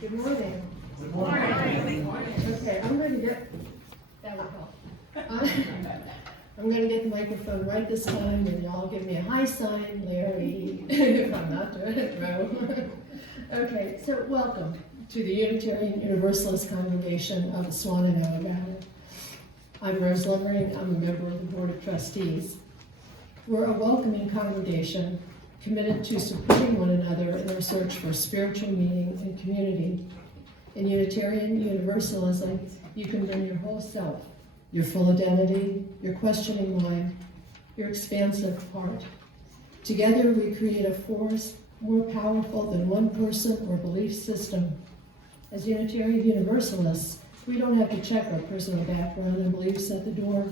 Good morning. Good morning. Okay, I'm going to get, that will help. I'm going to get the microphone right this time, and y'all give me a high sign, Larry, if I'm not doing it wrong. Okay, so welcome to the Unitarian Universalist Congregation of the Swananoa Valley. I'm Rose Lummering. I'm a member of the Board of Trustees. We're a welcoming congregation committed to supporting one another in our search for spiritual meaning and community. In Unitarian Universalism, you can bring your whole self, your full identity, your questioning mind, your expansive heart. Together, we create a force more powerful than one person or belief system. As Unitarian Universalists, we don't have to check our personal background and beliefs at the door.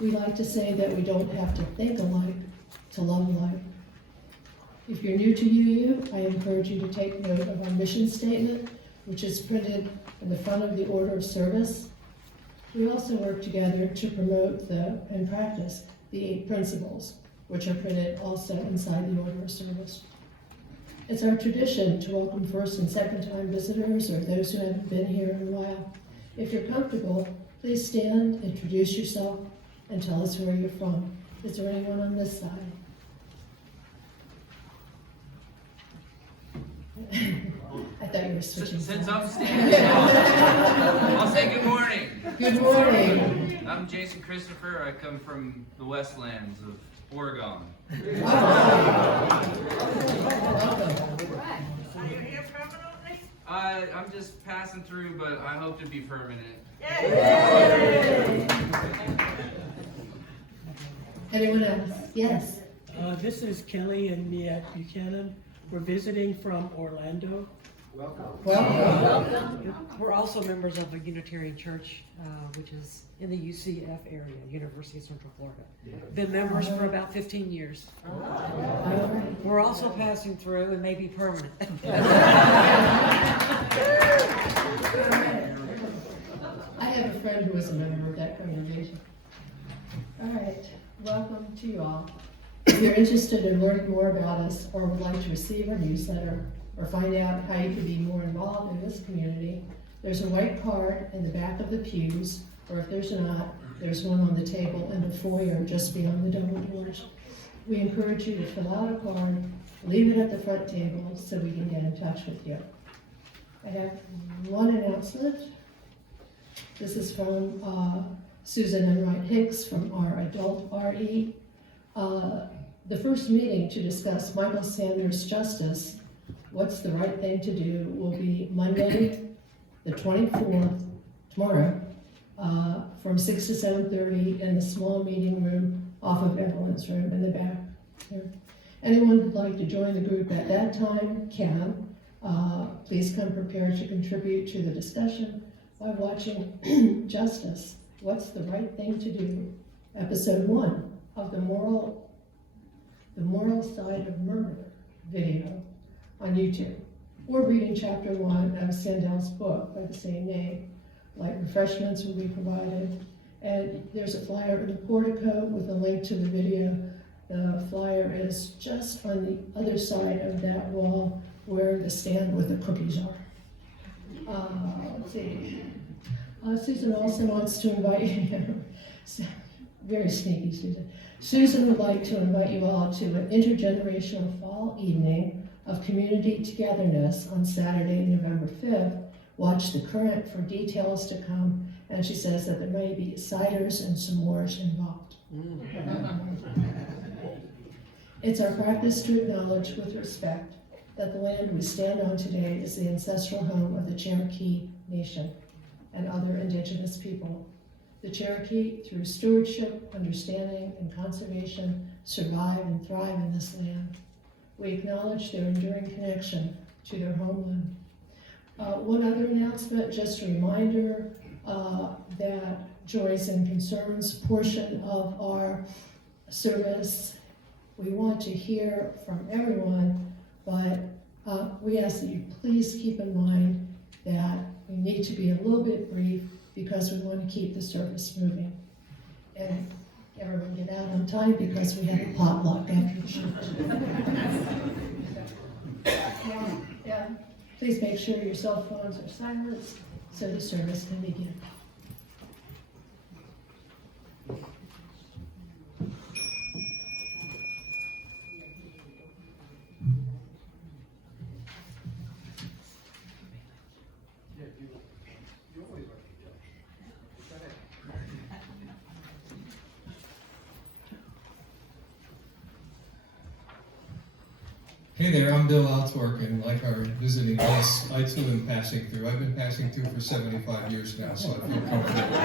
We like to say that we don't have to think alike to love alike. If you're new to UU, I encourage you to take note of our mission statement, which is printed in the front of the order of service. We also work together to promote and practice the 8 principles, which are printed also inside the order of service. It's our tradition to welcome first and second time visitors or those who haven't been here in a while. If you're comfortable, please stand, introduce yourself, and tell us where you're from. Is there anyone on this side? I thought you were switching. Since I'm standing, I'll say good morning. Good morning. I'm Jason Christopher. I come from the Westlands of Oregon. I'm just passing through, but I hope to be permanent. Anyone else? Yes. This is Kelly and Miette Buchanan. We're visiting from Orlando. Welcome. We're also members of a Unitarian church, which is in the UCF area, University of Central Florida. Been members for about 15 years. We're also passing through and may be permanent. I have a friend who was a member of that congregation. All right, welcome to you all. If you're interested in learning more about us or would like to receive our newsletter or find out how you can be more involved in this community, there's a white card in the back of the pews, or if there's not, there's one on the table in the foyer just beyond the double doors. We encourage you to fill out a card, leave it at the front table so we can get in touch with you. I have one announcement. This is from Susan Enright Hicks from our adult RE. The first meeting to discuss Michael Sanders' justice, what's the right thing to do, will be Monday, the 24th, tomorrow, from 6 to 7:30 in the small meeting room off of Evelyn's room in the back here. Anyone who'd like to join the group at that time can. Please come prepared to contribute to the discussion by watching Justice, What's the Right Thing to Do? Episode 1 of the Moral Side of Murder video on YouTube. Or reading chapter 1 of Sandel's book by the same name. Light refreshments will be provided. And there's a flyer in the portico with a link to the video. The flyer is just on the other side of that wall where the stand with the cookies are. Let's see. Susan also wants to invite you, very sneaky Susan. Susan would like to invite you all to an intergenerational fall evening of community togetherness on Saturday, November 5th. Watch the current for details to come, and she says that there may be ciders and s'mores involved. It's our practice to acknowledge with respect that the land we stand on today is the ancestral home of the Cherokee Nation and other indigenous people. The Cherokee, through stewardship, understanding, and conservation, survive and thrive in this land. We acknowledge their enduring connection to their homeland. One other announcement, just a reminder that Joys and Concerns portion of our service, we want to hear from everyone, but we ask that you please keep in mind that we need to be a little bit brief because we want to keep the service moving. And everyone get out on time because we have a potluck after the church. Yeah. Please make sure your cell phones are silenced so the service can begin. Hey there, I'm Bill Altwork, and like our visiting guests, I too am passing through. I've been passing through for 75 years now, so I feel comfortable.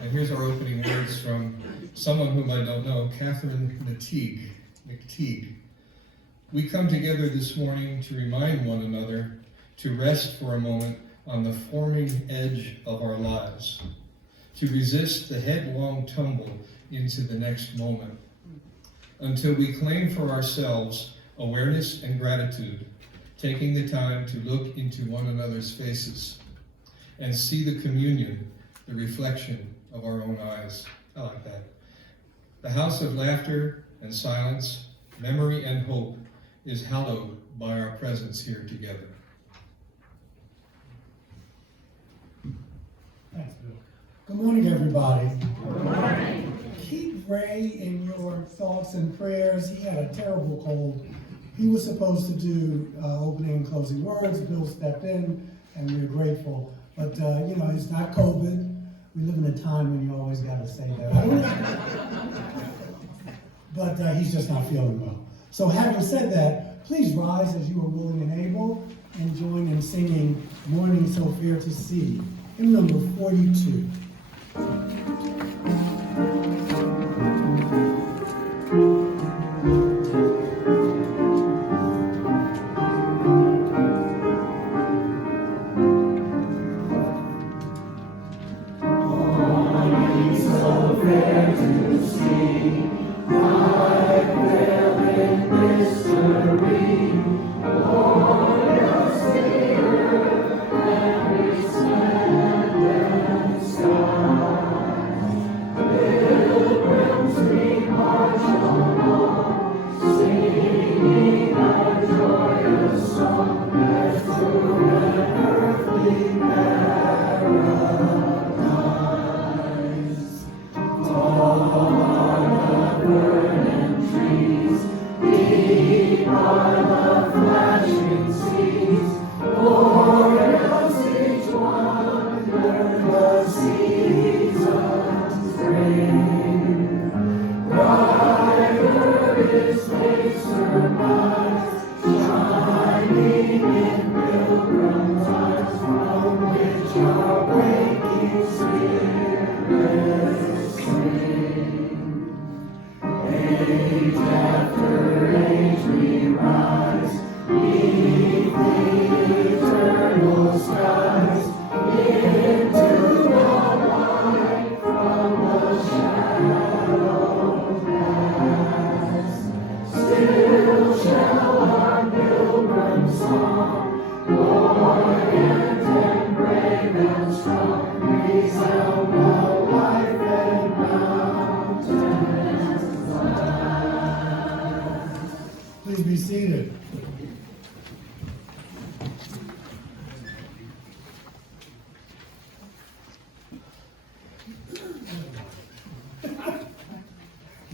And here's our opening words from someone whom I don't know, Catherine McTeague. We come together this morning to remind one another to rest for a moment on the forming edge of our lives, to resist the headlong tumble into the next moment, until we claim for ourselves awareness and gratitude, taking the time to look into one another's faces and see the communion, the reflection of our own eyes. I like that. The house of laughter and silence, memory and hope is hallowed by our presence here together. Thanks, Bill. Good morning, everybody. Good morning. Keep Ray in your thoughts and prayers. He had a terrible cold. He was supposed to do opening and closing words. Bill stepped in, and we're grateful. But, it's not COVID. We live in a time when you always got to say that. But he's just not feeling well. So having said that, please rise as you are willing and able and join in singing Morning So Fair to See, hymn number 42.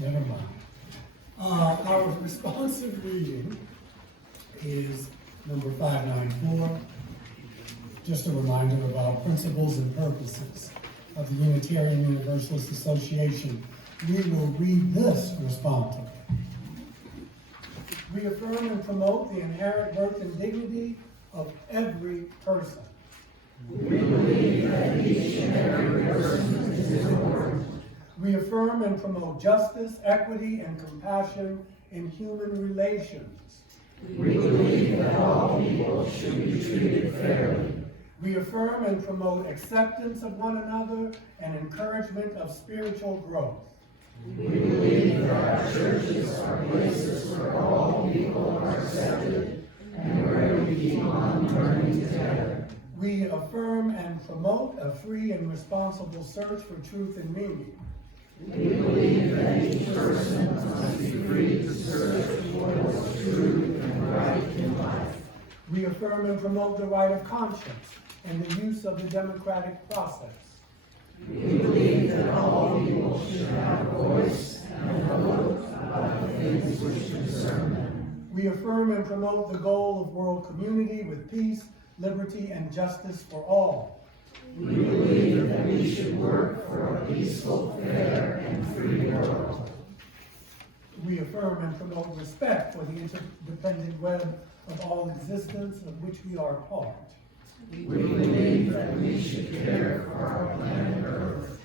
Never mind. Our responsive reading is number 594. Just a reminder of our principles and purposes of the Unitarian Universalist Association. We will read this responsibly. We affirm and promote the inherent worth and dignity of every person. We believe that each and every person is important. We affirm and promote justice, equity, and compassion in human relations. We believe that all people should be treated fairly. We affirm and promote acceptance of one another and encouragement of spiritual growth. We believe that our churches are places where all people are accepted and where we keep on learning together. We affirm and promote a free and responsible search for truth and meaning. We believe that each person must be free to search for what's true and right in life. We affirm and promote the right of conscience and the use of the democratic process. We believe that all people should have a voice and a vote about the things which concern them. We affirm and promote the goal of world community with peace, liberty, and justice for all. We believe that we should work for a peaceful, fair, and free world. We affirm and promote respect for the interdependent web of all existence of which we are part. We believe that we should care for our planet Earth.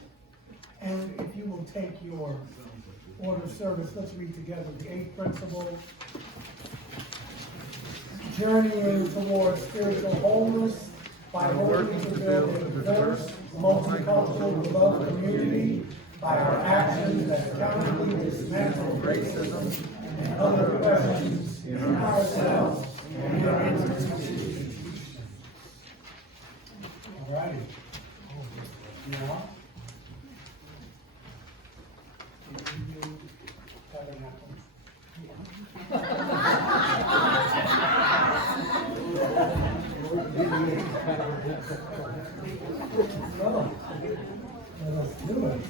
And if you will take your order of service, let's read together the 8th principle. Journeying towards spiritual wholeness by working to build a diverse, multicultural, beloved community by our actions that accountably dismantle racism and other oppressions in ourselves and in our institutions. All righty. Now, let's do it.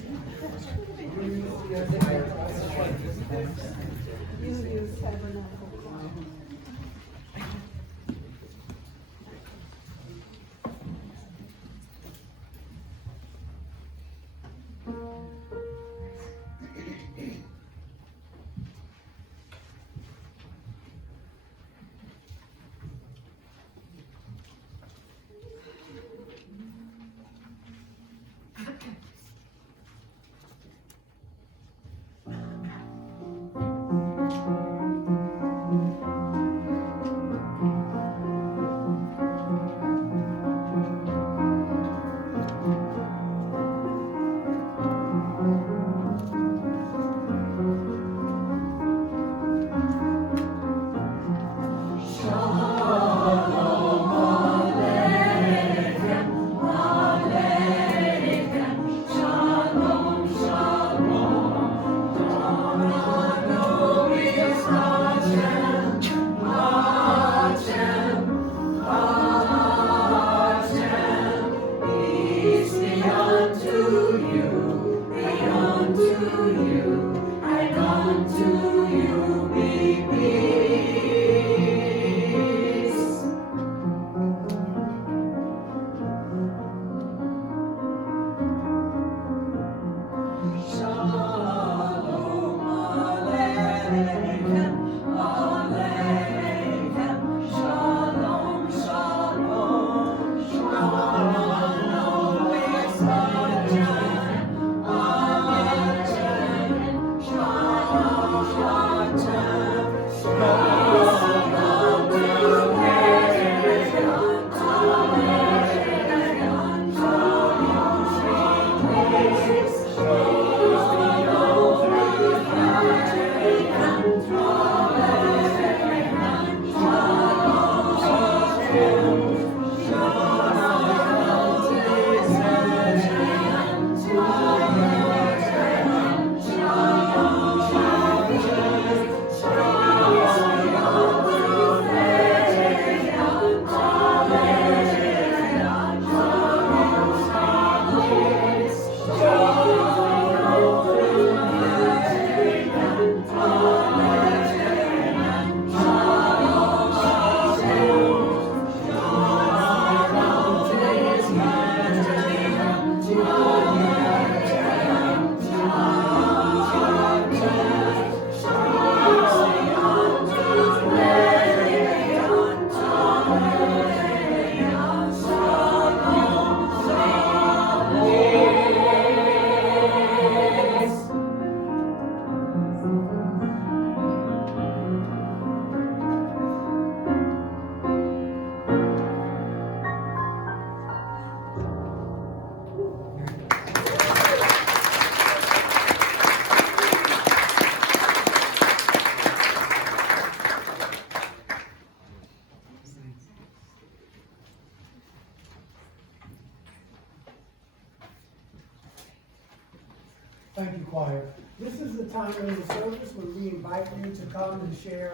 Thank you, choir. This is the time in the service when we invite you to come and share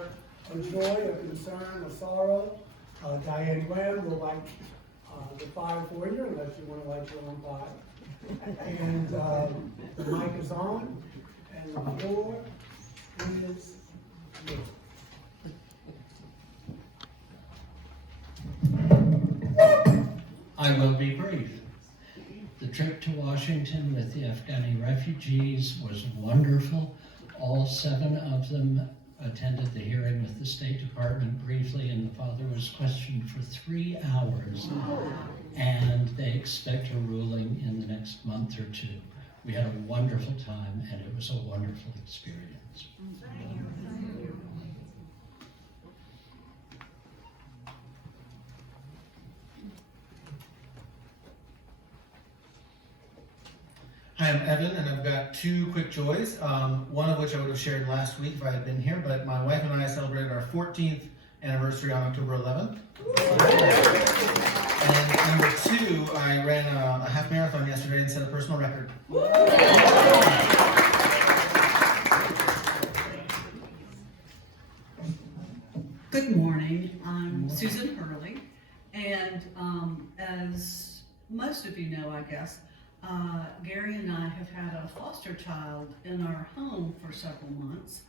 a joy, a concern, a sorrow. Diane Graham will light the fire for you, unless you want to light your own fire. And the mic is on, and the floor is yours. I will be brief. The trip to Washington with the Afghani refugees was wonderful. All 7 of them attended the hearing with the State Department briefly, and the father was questioned for 3 hours. And they expect a ruling in the next month or 2. We had a wonderful time, and it was a wonderful experience. Hi, I'm Evan, and I've got 2 quick joys, one of which I would have shared last week if I had been here, but my wife and I celebrated our 14th anniversary on October 11th. And number 2, I ran a half marathon yesterday and set a personal record. Good morning, I'm Susan Hurley, and as most of you know, I guess, Gary and I have had a foster child in our home for several months,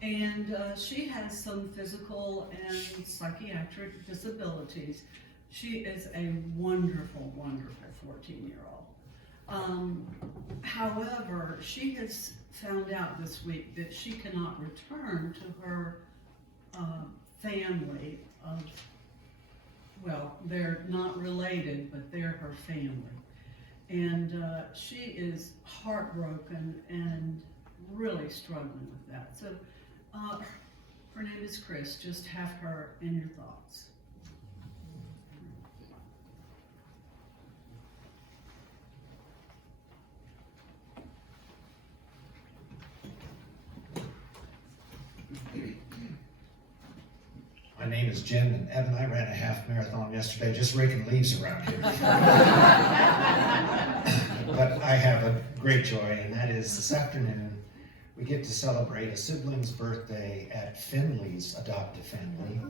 and she has some physical and psychiatric disabilities. She is a wonderful, wonderful 14-year-old. However, she has found out this week that she cannot return to her family of, well, they're not related, but they're her family. And she is heartbroken and really struggling with that. So her name is Chris. Just have her in your thoughts. My name is Jim, and Evan, I ran a half marathon yesterday just raking leaves around here. But I have a great joy, and that is this afternoon we get to celebrate a sibling's birthday at Finley's adoptive family.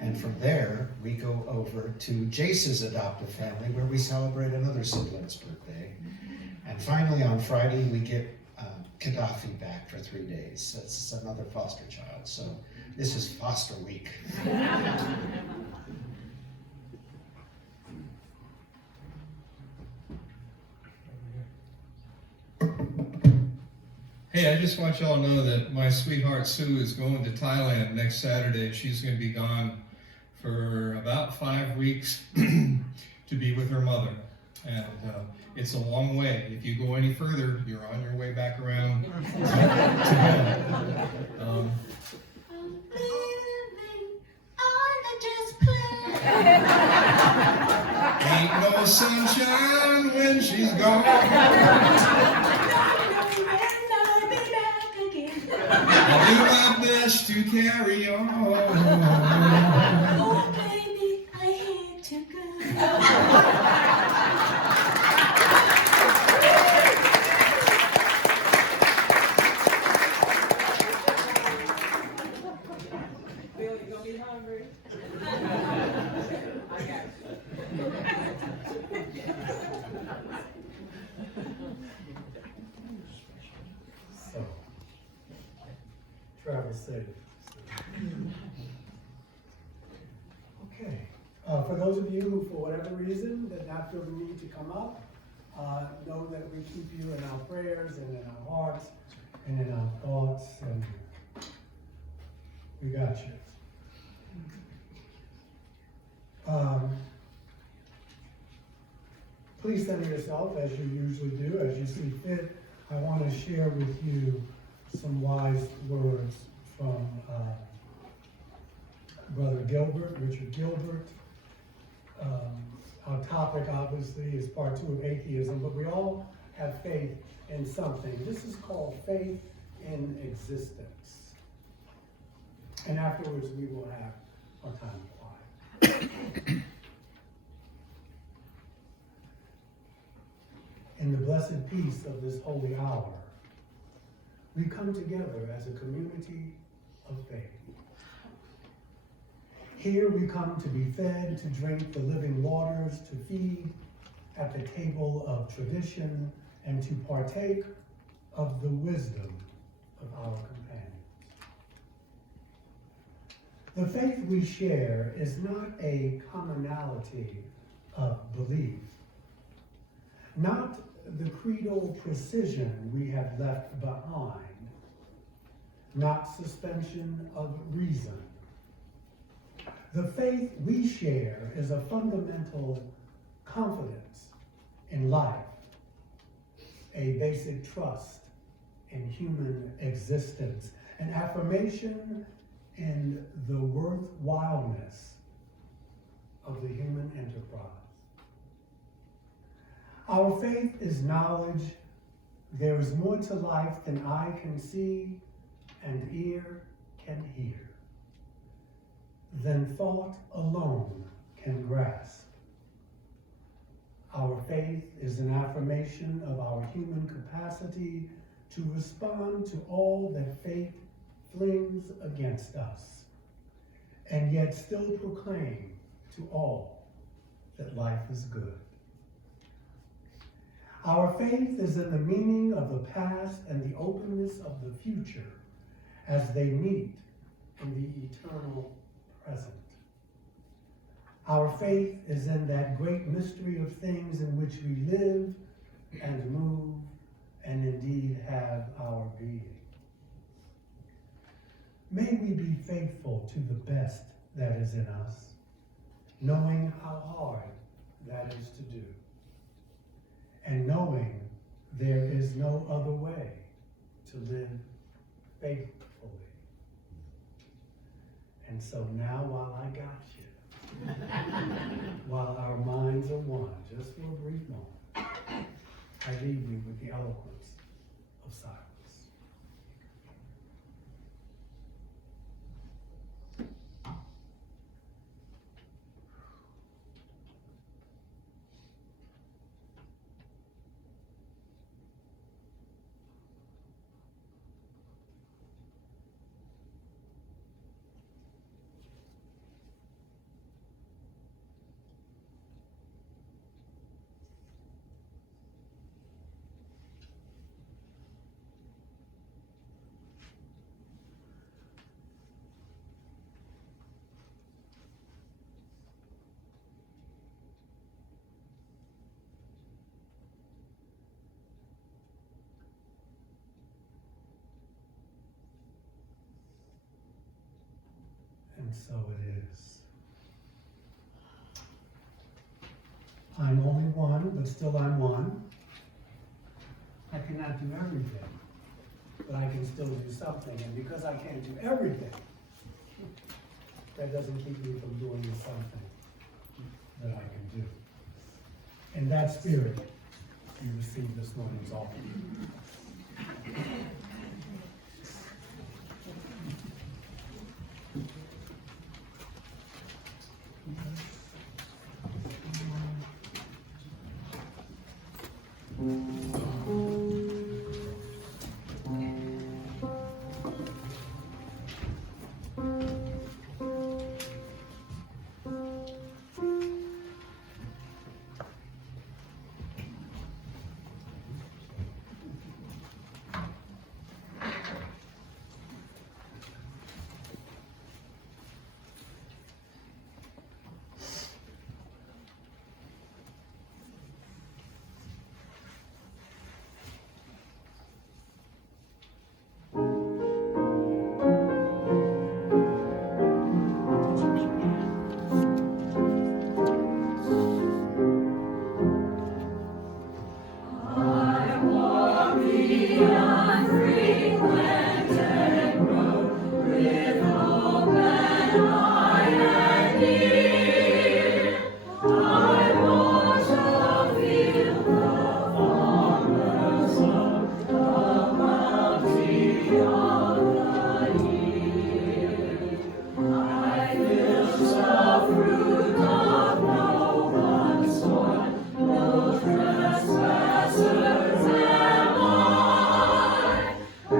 And from there, we go over to Jace's adoptive family where we celebrate another sibling's birthday. And finally, on Friday, we get Gaddafi back for 3 days. That's another foster child. So this is foster week. Hey, I just want y'all to know that my sweetheart Sue is going to Thailand next Saturday. She's going to be gone for about 5 weeks to be with her mother. And it's a long way. If you go any further, you're on your way back around. Ain't no sunshine when she's gone. I'll do my best to carry on. Oh, baby, I had to go. Bill, you gonna be hungry? I got So, travel safe. Okay, for those of you who, for whatever reason, did not feel the need to come up, know that we keep you in our prayers and in our hearts and in our thoughts, and we got you. Please center yourself as you usually do, as you see fit. I want to share with you some wise words from Brother Gilbert, Richard Gilbert. Our topic, obviously, is part 2 of atheism, but we all have faith in something. This is called faith in existence. And afterwards, we will have our time of quiet. In the blessed peace of this holy hour, we come together as a community of faith. Here we come to be fed, to drink the living waters, to feed at the table of tradition, and to partake of the wisdom of our companions. The faith we share is not a commonality of belief, not the creedal precision we have left behind, not suspension of reason. The faith we share is a fundamental confidence in life, a basic trust in human existence, an affirmation in the worthwhileness of the human enterprise. Our faith is knowledge. There is more to life than eye can see and ear can hear, than thought alone can grasp. Our faith is an affirmation of our human capacity to respond to all that fate flings against us, and yet still proclaim to all that life is good. Our faith is in the meaning of the past and the openness of the future as they meet in the eternal present. Our faith is in that great mystery of things in which we live and move and indeed have our being. May we be faithful to the best that is in us, knowing how hard that is to do, and knowing there is no other way to live faithfully. And so now, while I got you, while our minds are one, just for a brief moment, I leave you with the eloquence of silence. And so it is. I'm only one, but still I'm one. I cannot do everything, but I can still do something. And because I can't do everything, that doesn't keep me from doing something that I can do. In that spirit, you receive this morning's offering. Trespassers am I,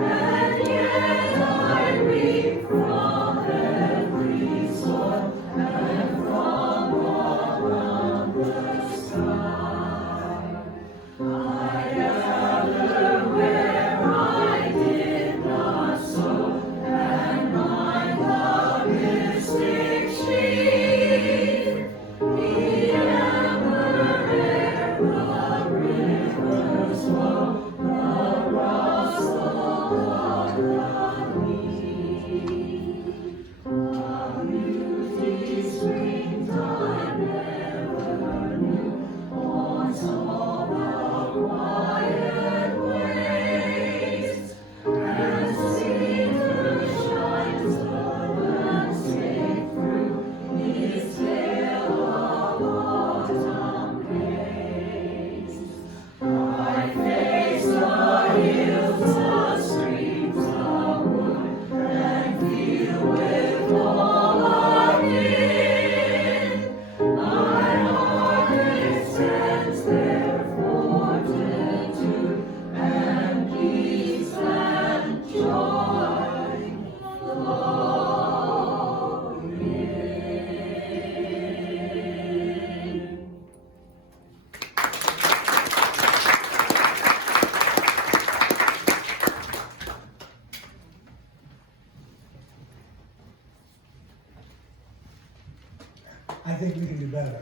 think we can do better.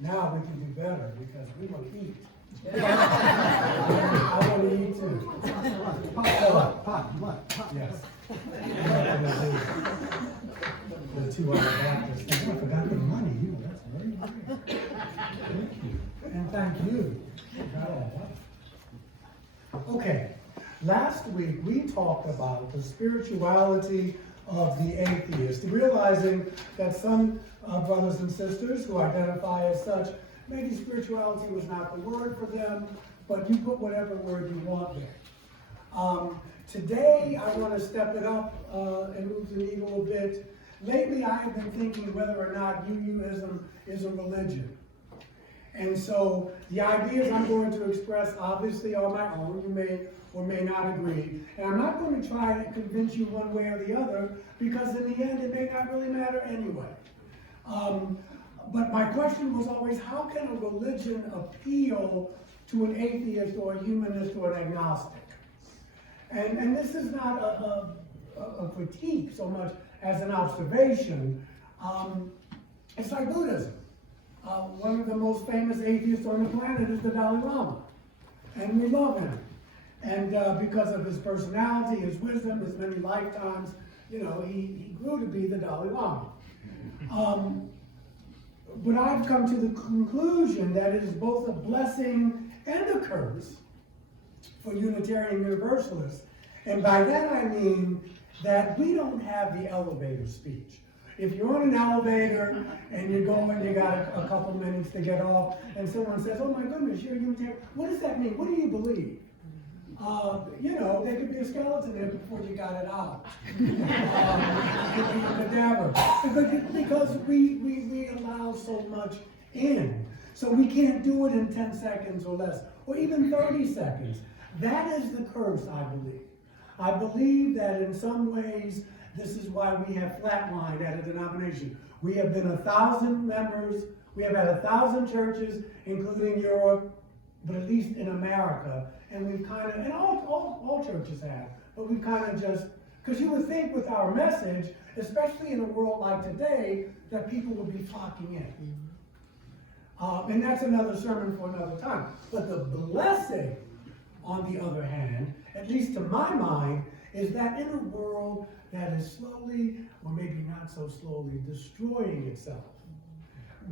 Now we can do better because we want to eat. I want to eat too. Yes. The 2 other Baptists. I forgot the money. That's very great. Thank you. And thank you. Forgot all that. Okay. Last week we talked about the spirituality of the atheist, realizing that some brothers and sisters who identify as such, maybe spirituality was not the word for them, but you put whatever word you want there. Today, I want to step it up and move the needle a bit. Lately, I have been thinking whether or not UUism is a religion. And so the ideas I'm going to express obviously are my own. You may or may not agree. And I'm not going to try to convince you one way or the other, because in the end, it may not really matter anyway. But my question was always, how can a religion appeal to an atheist or a humanist or an agnostic? And this is not a critique so much as an observation. It's like Buddhism. One of the most famous atheists on the planet is the Dalai Lama. And we love him. And because of his personality, his wisdom, his many lifetimes, he grew to be the Dalai Lama. But I've come to the conclusion that it is both a blessing and a curse for Unitarian Universalists. And by that I mean that we don't have the elevator speech. If you're on an elevator and you're going, you got a couple minutes to get off, and someone says, "Oh my goodness, you're a Unitarian," what does that mean? What do you believe? There could be a skeleton there before you got it out. It could be a cadaver. Because we allow so much in. So we can't do it in 10 seconds or less, or even 30 seconds. That is the curse, I believe. I believe that in some ways, this is why we have flatlined at a denomination. We have been 1,000 members. We have had 1,000 churches, including Europe, but at least in America. And we've kind of, and all churches have, but we've kind of just, because you would think with our message, especially in a world like today, that people would be flocking in. And that's another sermon for another time. But the blessing, on the other hand, at least to my mind, is that in a world that is slowly, or maybe not so slowly, destroying itself,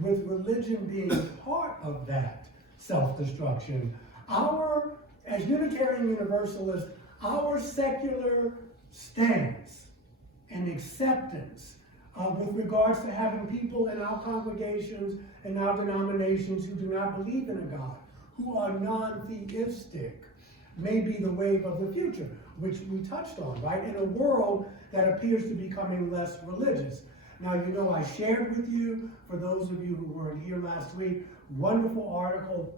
with religion being part of that self-destruction, as Unitarian Universalists, our secular stance and acceptance with regards to having people in our congregations and our denominations who do not believe in a God, who are non-theistic, may be the wave of the future, which we touched on, right? In a world that appears to be becoming less religious. Now, I shared with you, for those of you who weren't here last week, wonderful article,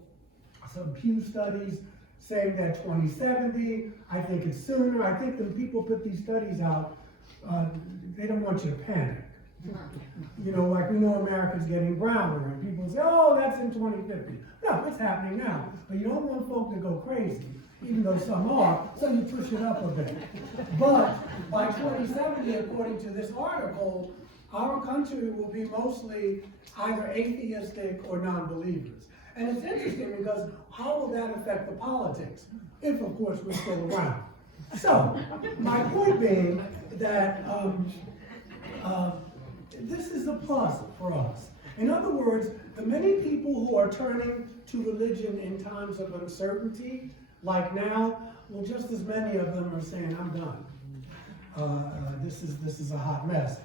some Pew studies saying that 2070, I think it's sooner. I think when people put these studies out, they don't want you to panic. Like we know America's getting browner, and people say, "Oh, that's in 2050. No, it's happening now. But you don't want folk to go crazy, even though some are, so you push it up a bit. But by 2070, according to this article, our country will be mostly either atheistic or non-believers. And it's interesting because how will that affect the politics? If, of course, we're still around. So, my point being that this is a plus for us. In other words, the many people who are turning to religion in times of uncertainty, like now, well, just as many of them are saying, "I'm done. This is a hot mess."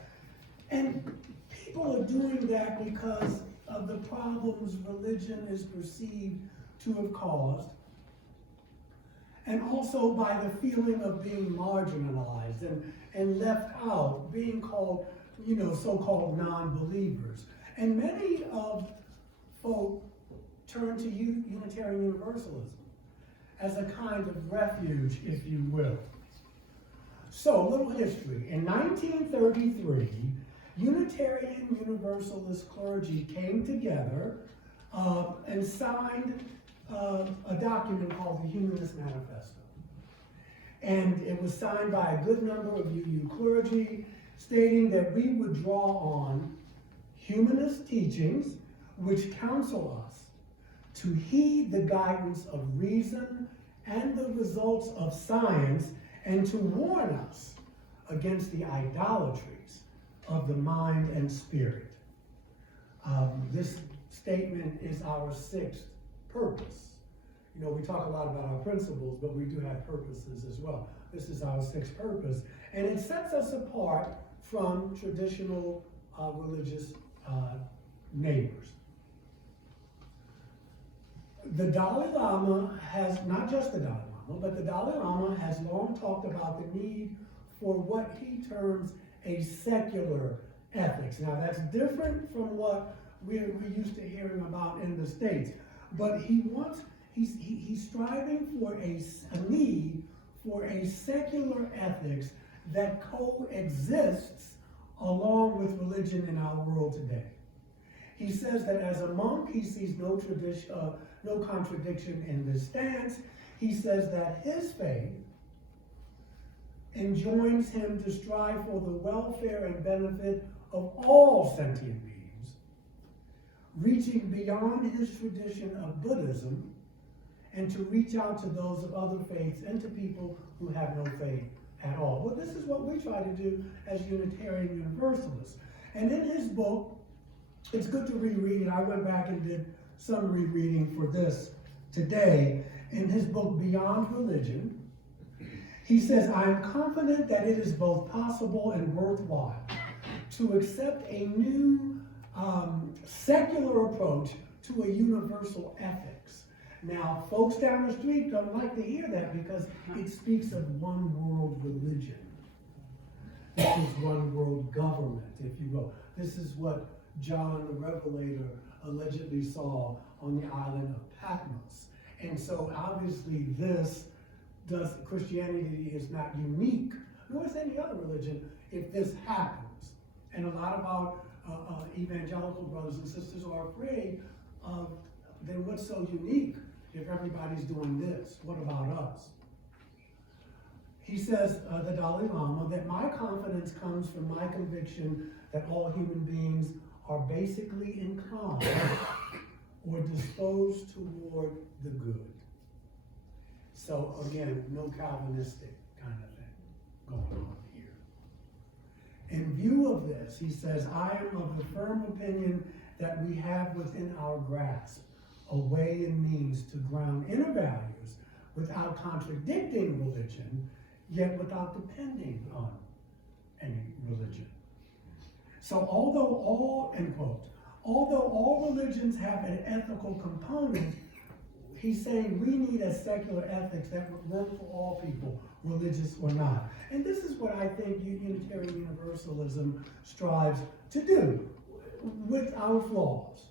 And people are doing that because of the problems religion is perceived to have caused, and also by the feeling of being marginalized and left out, being called, so-called non-believers. And many of folk turn to Unitarian Universalism as a kind of refuge, if you will. So, a little history. In 1933, Unitarian Universalist clergy came together and signed a document called the Humanist Manifesto. And it was signed by a good number of UU clergy, stating that we would draw on humanist teachings which counsel us to heed the guidance of reason and the results of science, and to warn us against the idolatries of the mind and spirit. This statement is our sixth purpose. You know, we talk a lot about our principles, but we do have purposes as well. This is our sixth purpose, and it sets us apart from traditional religious neighbors. The Dalai Lama has, not just the Dalai Lama, but the Dalai Lama has long talked about the need for what he terms a secular ethics. Now that's different from what we're used to hearing about in the States, but he's striving for a need for a secular ethics that coexists along with religion in our world today. He says that as a monk, he sees no contradiction in this stance. He says that his faith enjoins him to strive for the welfare and benefit of all sentient beings, reaching beyond his tradition of Buddhism, and to reach out to those of other faiths and to people who have no faith at all. Well, this is what we try to do as Unitarian Universalists. And in his book, it's good to reread it. I went back and did some rereading for this today. In his book, Beyond Religion, he says, I am confident that it is both possible and worthwhile to accept a new secular approach to a universal ethics. Now, folks down the street don't like to hear that because it speaks of one world religion. This is one world government, if you will. This is what John the Revelator allegedly saw on the island of Patmos. And so obviously Christianity is not unique, nor is any other religion, if this happens. And a lot of our evangelical brothers and sisters are afraid of, then what's so unique if everybody's doing this? What about us? He says, the Dalai Lama, that my confidence comes from my conviction that all human beings are basically inclined or disposed toward the good. So again, no Calvinistic kind of thing going on here. In view of this, he says, I am of the firm opinion that we have within our grasp a way and means to ground inner values without contradicting religion, yet without depending on any religion. So although all, end quote, although all religions have an ethical component, he's saying we need a secular ethics that would work for all people, religious or not. And this is what I think Unitarian Universalism strives to do, with our flaws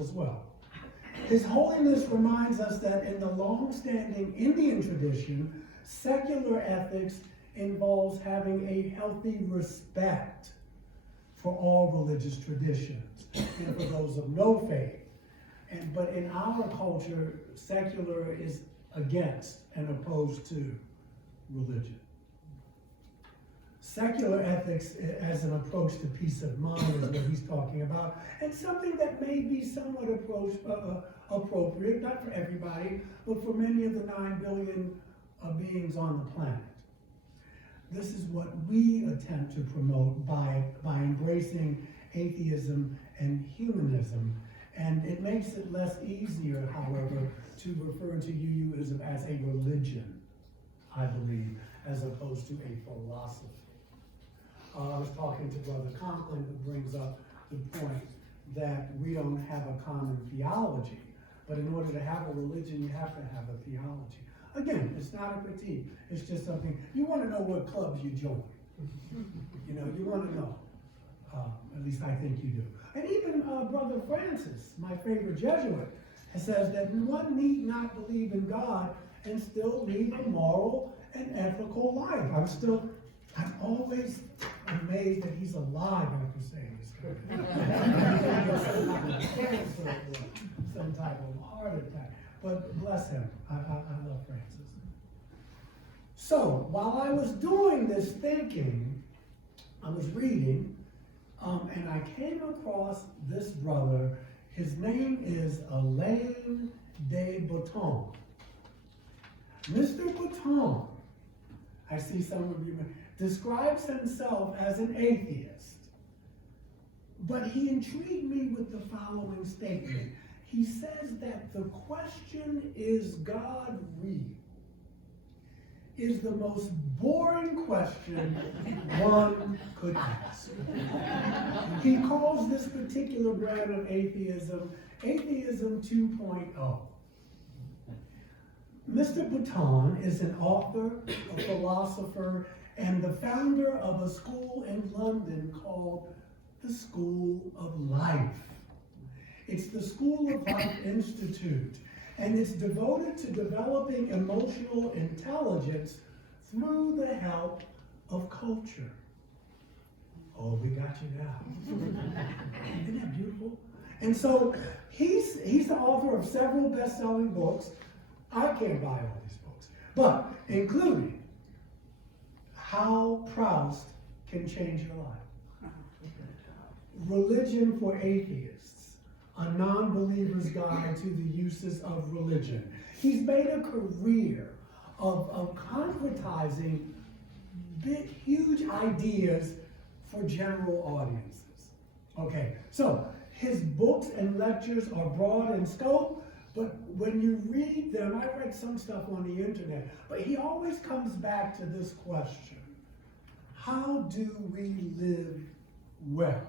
as well. His Holiness reminds us that in the long-standing Indian tradition, secular ethics involves having a healthy respect for all religious traditions and for those of no faith. But in our culture, secular is against and opposed to religion. Secular ethics as an approach to peace of mind is what he's talking about, and something that may be somewhat appropriate, not for everybody, but for many of the 9 billion beings on the planet. This is what we attempt to promote by embracing atheism and humanism. And it makes it less easier, however, to refer to UUism as a religion, I believe, as opposed to a philosophy. I was talking to Brother Conklin, who brings up the point that we don't have a common theology, but in order to have a religion, you have to have a theology. Again, it's not a critique, it's just something, you want to know what clubs you join. You know, you want to know. At least I think you do. And even Brother Francis, my favorite Jesuit, says that one need not believe in God and still lead a moral and ethical life. I'm always amazed that he's alive after saying this. some type of heart attack. But bless him, I love Francis. So while I was doing this thinking, I was reading, and I came across this brother. His name is Alain de Botton. Mr. Botton, I see some of you, describes himself as an atheist. But he intrigued me with the following statement. He says that the question, is God real, is the most boring question one could ask. He calls this particular brand of atheism, Atheism 2.0. Mr. Botton is an author, a philosopher, and the founder of a school in London called the School of Life. It's the School of Life Institute, and it's devoted to developing emotional intelligence through the help of culture. Oh, we got you now. Isn't that beautiful? And so he's the author of several best-selling books. I can't buy all these books, but including How Proust Can Change Your Life, Religion for Atheists, A Non-Believer's Guide to the Uses of Religion. He's made a career of concretizing huge ideas for general audiences. Okay, so his books and lectures are broad in scope, but when you read them, I read some stuff on the internet, but he always comes back to this question: how do we live well?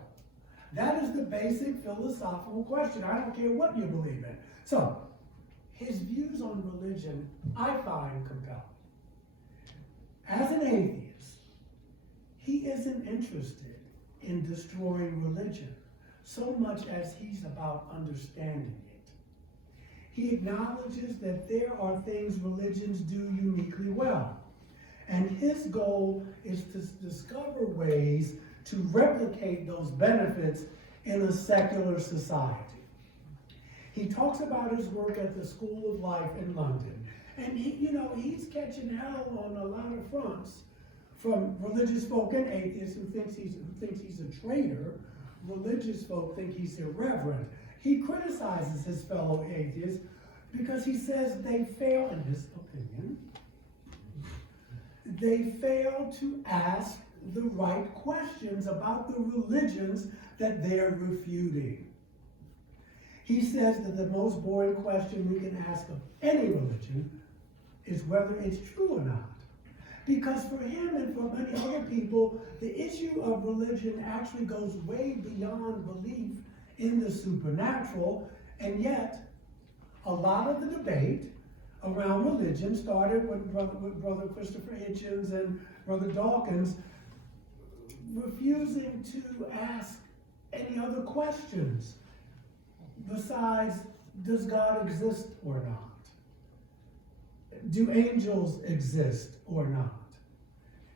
That is the basic philosophical question. I don't care what you believe in. So, his views on religion, I find compelling. As an atheist, he isn't interested in destroying religion so much as he's about understanding it. He acknowledges that there are things religions do uniquely well, and his goal is to discover ways to replicate those benefits in a secular society. He talks about his work at the School of Life in London, and he's catching hell on a lot of fronts from religious folk and atheists who thinks he's a traitor. Religious folk think he's irreverent. He criticizes his fellow atheists because he says they fail, in his opinion, they fail to ask the right questions about the religions that they're refuting. He says that the most boring question we can ask of any religion is whether it's true or not. Because for him and for many other people, the issue of religion actually goes way beyond belief in the supernatural, and yet a lot of the debate around religion started with Brother Christopher Hitchens and Brother Dawkins refusing to ask any other questions besides, does God exist or not? Do angels exist or not?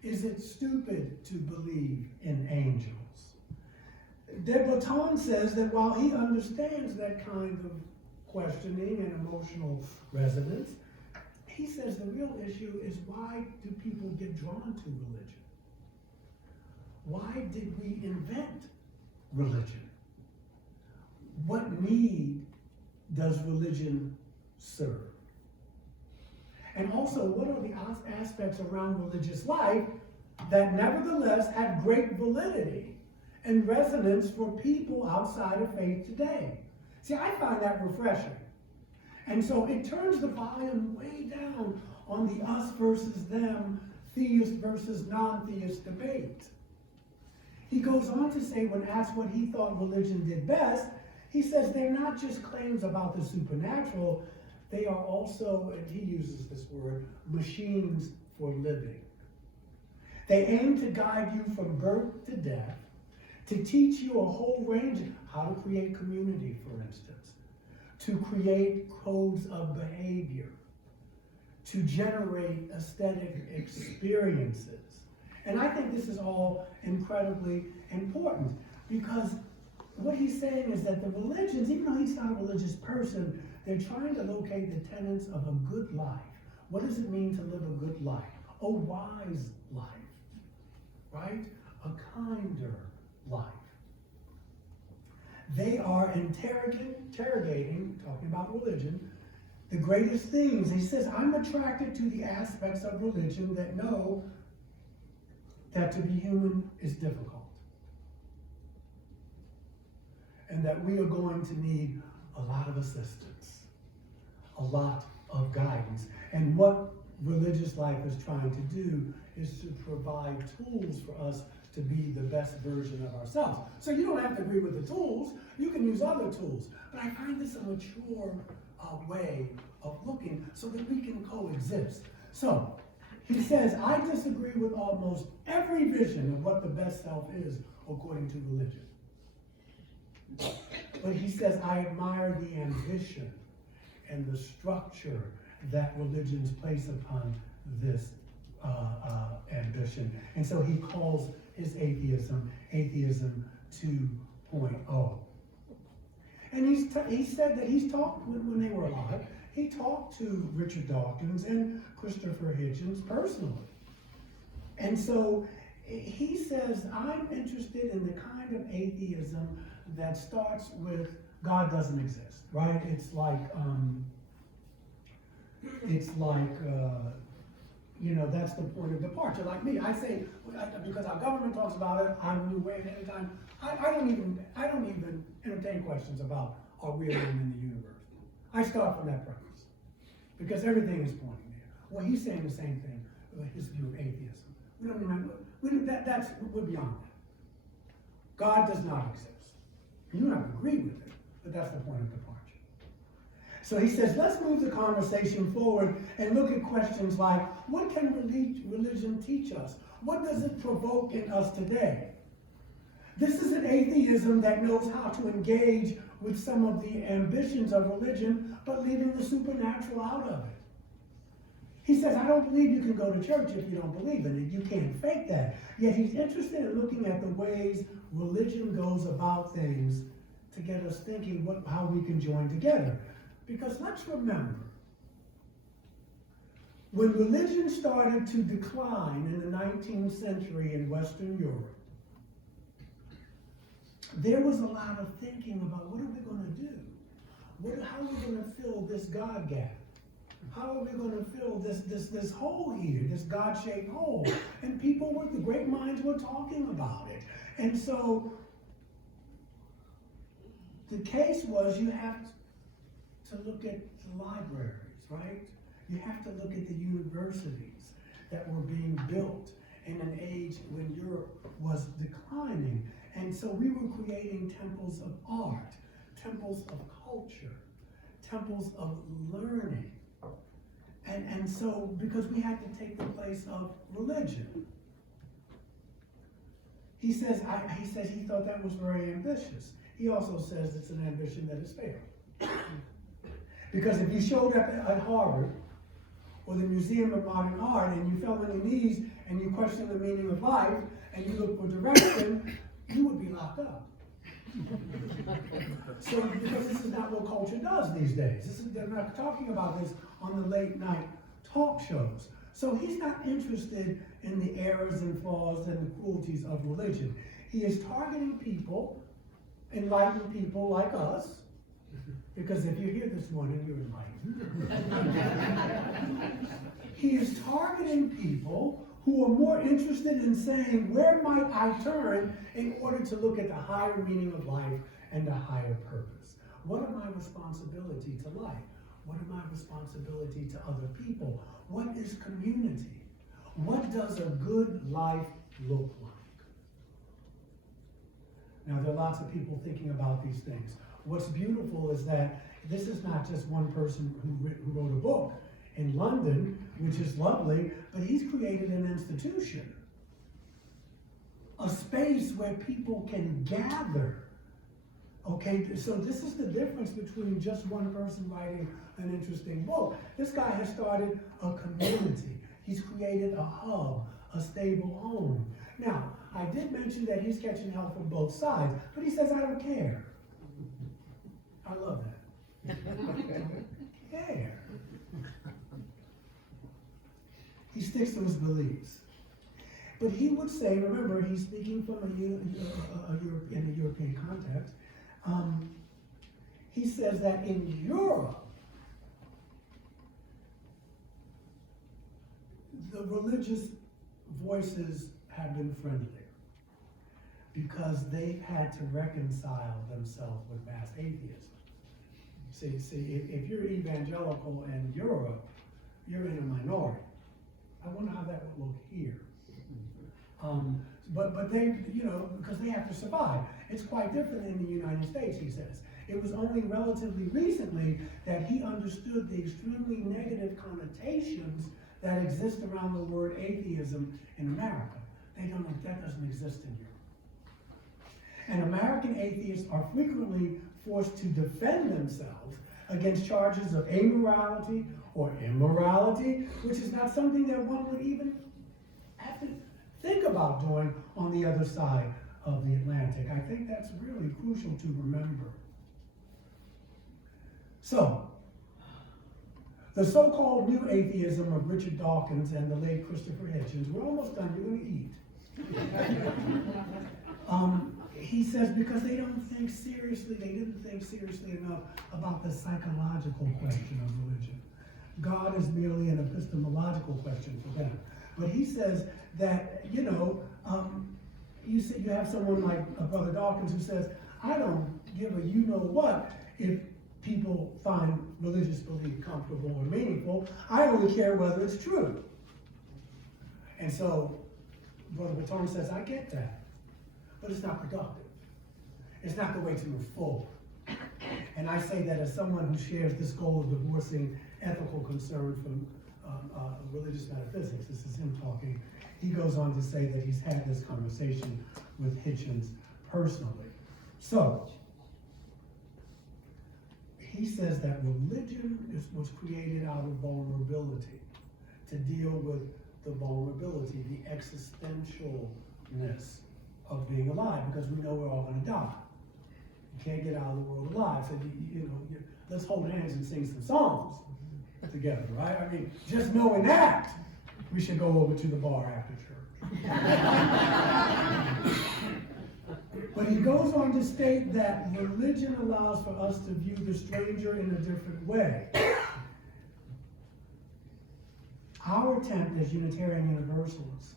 Is it stupid to believe in angels? De Botton says that while he understands that kind of questioning and emotional resonance, he says the real issue is, why do people get drawn to religion? Why did we invent religion? What need does religion serve? And also, what are the aspects around religious life that nevertheless have great validity and resonance for people outside of faith today? See, I find that refreshing. And so it turns the volume way down on the us versus them, theist versus non-theist debate. He goes on to say, when asked what he thought religion did best, he says they're not just claims about the supernatural, they are also, and he uses this word, machines for living. They aim to guide you from birth to death, to teach you a whole range of how to create community, for instance, to create codes of behavior, to generate aesthetic experiences. And I think this is all incredibly important, because what he's saying is that the religions, even though he's not a religious person, they're trying to locate the tenets of a good life. What does it mean to live a good life? A wise life, right? A kinder life. They are interrogating, talking about religion, the greatest things. He says, I'm attracted to the aspects of religion that know that to be human is difficult. And that we are going to need a lot of assistance, a lot of guidance. And what religious life is trying to do is to provide tools for us to be the best version of ourselves. So you don't have to agree with the tools, you can use other tools. But I find this a mature way of looking so that we can coexist. So he says, I disagree with almost every vision of what the best self is according to religion. But he says, I admire the ambition and the structure that religions place upon this ambition. And so he calls his atheism 2.0. And he said that he's talked, when they were alive, he talked to Richard Dawkins and Christopher Hitchens personally. And so he says, I'm interested in the kind of atheism that starts with God doesn't exist, right? It's like that's the point of departure. Like me, I say, because our government talks about it, I knew way ahead of time. I don't even entertain questions about are we alone in the universe. I start from that premise because everything is pointing there. Well, he's saying the same thing about his view of atheism. We're beyond that. God does not exist. You don't have to agree with it, but that's the point of departure. So he says, let's move the conversation forward and look at questions like, what can religion teach us? What does it provoke in us today? This is an atheism that knows how to engage with some of the ambitions of religion, but leaving the supernatural out of it. He says, I don't believe you can go to church if you don't believe in it. You can't fake that. Yet he's interested in looking at the ways religion goes about things to get us thinking how we can join together. Because let's remember, when religion started to decline in the 19th century in Western Europe, there was a lot of thinking about what are we going to do? How are we going to fill this God gap? How are we going to fill this hole here, this God-shaped hole? And the great minds were talking about it. And so the case was you have to look at the libraries, right? You have to look at the universities that were being built in an age when Europe was declining. And so we were creating temples of art, temples of culture, temples of learning. And so, because we had to take the place of religion. He says he thought that was very ambitious. He also says it's an ambition that has failed. Because if you showed up at Harvard or the Museum of Modern Art and you fell on your knees and you questioned the meaning of life and you looked for direction, you would be locked up. So, because this is not what culture does these days. They're not talking about this on the late night talk shows. So he's not interested in the errors and flaws and the cruelties of religion. He is targeting people, enlightened people like us, because if you're here this morning, you're enlightened. He is targeting people who are more interested in saying, where might I turn in order to look at the higher meaning of life and the higher purpose? What are my responsibility to life? What are my responsibility to other people? What is community? What does a good life look like? Now, there are lots of people thinking about these things. What's beautiful is that this is not just one person who wrote a book in London, which is lovely, but he's created an institution, a space where people can gather. Okay, so this is the difference between just one person writing an interesting book. This guy has started a community. He's created a hub, a stable home. Now, I did mention that he's catching hell from both sides, but he says, I don't care. I love that. Care. He sticks to his beliefs. But he would say, remember, he's speaking from in a European context. He says that in Europe, the religious voices have been friendlier because they've had to reconcile themselves with mass atheism. See, if you're evangelical in Europe, you're in a minority. I wonder how that would look here. But they, because they have to survive. It's quite different in the United States, he says. It was only relatively recently that he understood the extremely negative connotations that exist around the word atheism in America. That doesn't exist in Europe. And American atheists are frequently forced to defend themselves against charges of amorality or immorality, which is not something that one would even have to think about doing on the other side of the Atlantic. I think that's really crucial to remember. So, the so-called new atheism of Richard Dawkins and the late Christopher Hitchens, we're almost done, you're going to eat. He says because they didn't think seriously enough about the psychological question of religion. God is merely an epistemological question for them. But he says that, you have someone like Brother Dawkins who says, I don't give a you-know-what if people find religious belief comfortable or meaningful. I only care whether it's true. And so Brother Baton says, I get that, but it's not productive. It's not the way to move forward. And I say that as someone who shares this goal of divorcing ethical concern from religious metaphysics. This is him talking. He goes on to say that he's had this conversation with Hitchens personally. So, he says that religion was created out of vulnerability, to deal with the vulnerability, the existentialness of being alive, because we know we're all going to die. You can't get out of the world alive. So, let's hold hands and sing some songs together, right? I mean, just knowing that, we should go over to the bar after church. But he goes on to state that religion allows for us to view the stranger in a different way. Our attempt as Unitarian Universalists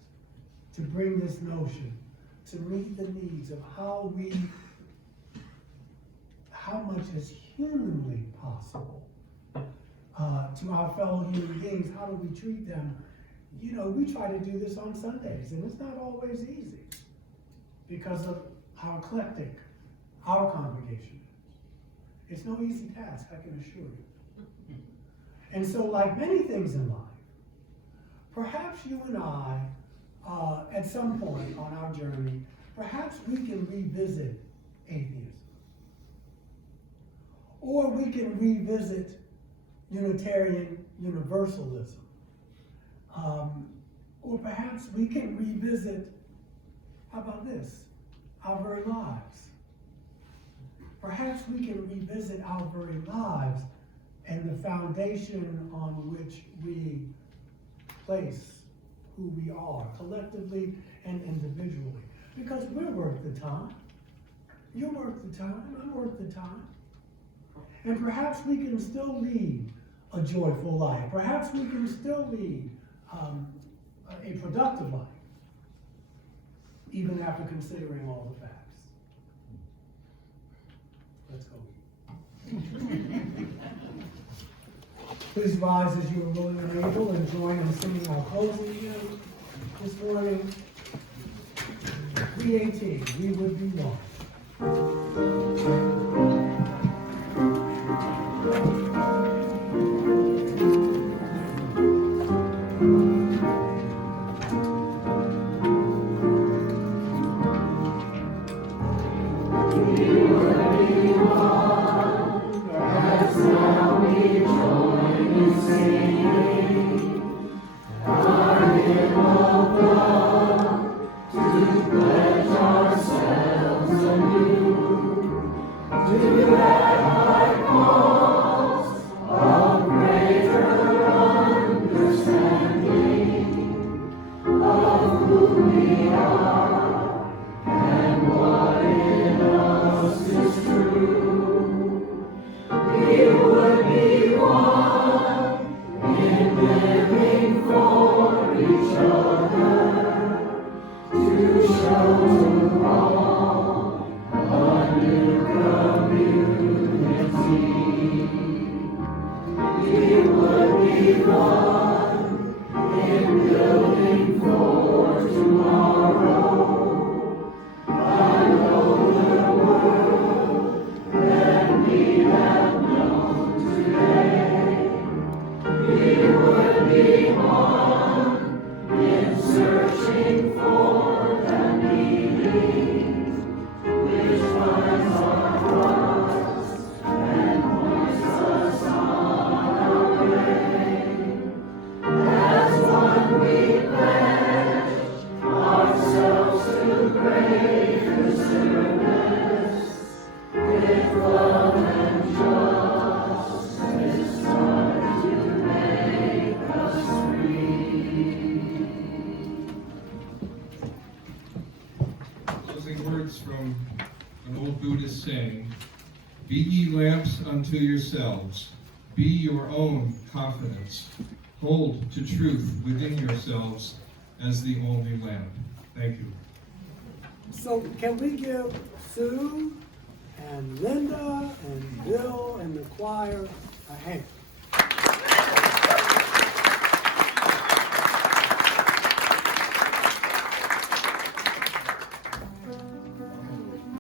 to bring this notion to meet the needs of how much is humanly possible to our fellow human beings, how do we treat them? We try to do this on Sundays, and it's not always easy because of how eclectic our congregation is. It's no easy task, I can assure you. And so, like many things in life, perhaps you and I, at some point on our journey, perhaps we can revisit atheism. Or we can revisit Unitarian Universalism. Or perhaps we can revisit, how about this, our very lives. Perhaps we can revisit our very lives and the foundation on which we place who we are, collectively and individually. Because we're worth the time. You're worth the time, I'm worth the time. And perhaps we can still lead a joyful life. Perhaps we can still lead a productive life, even after considering all the facts. Let's go. Please rise as you are willing and able and join in singing our closing hymn this morning. 318, We Would Be One. Closing words from an old Buddhist saying, "Be ye lamps unto yourselves, be your own confidence, hold to truth within yourselves as the only lamp." Thank you. So can we give Sue and Linda and Bill and the choir a hand?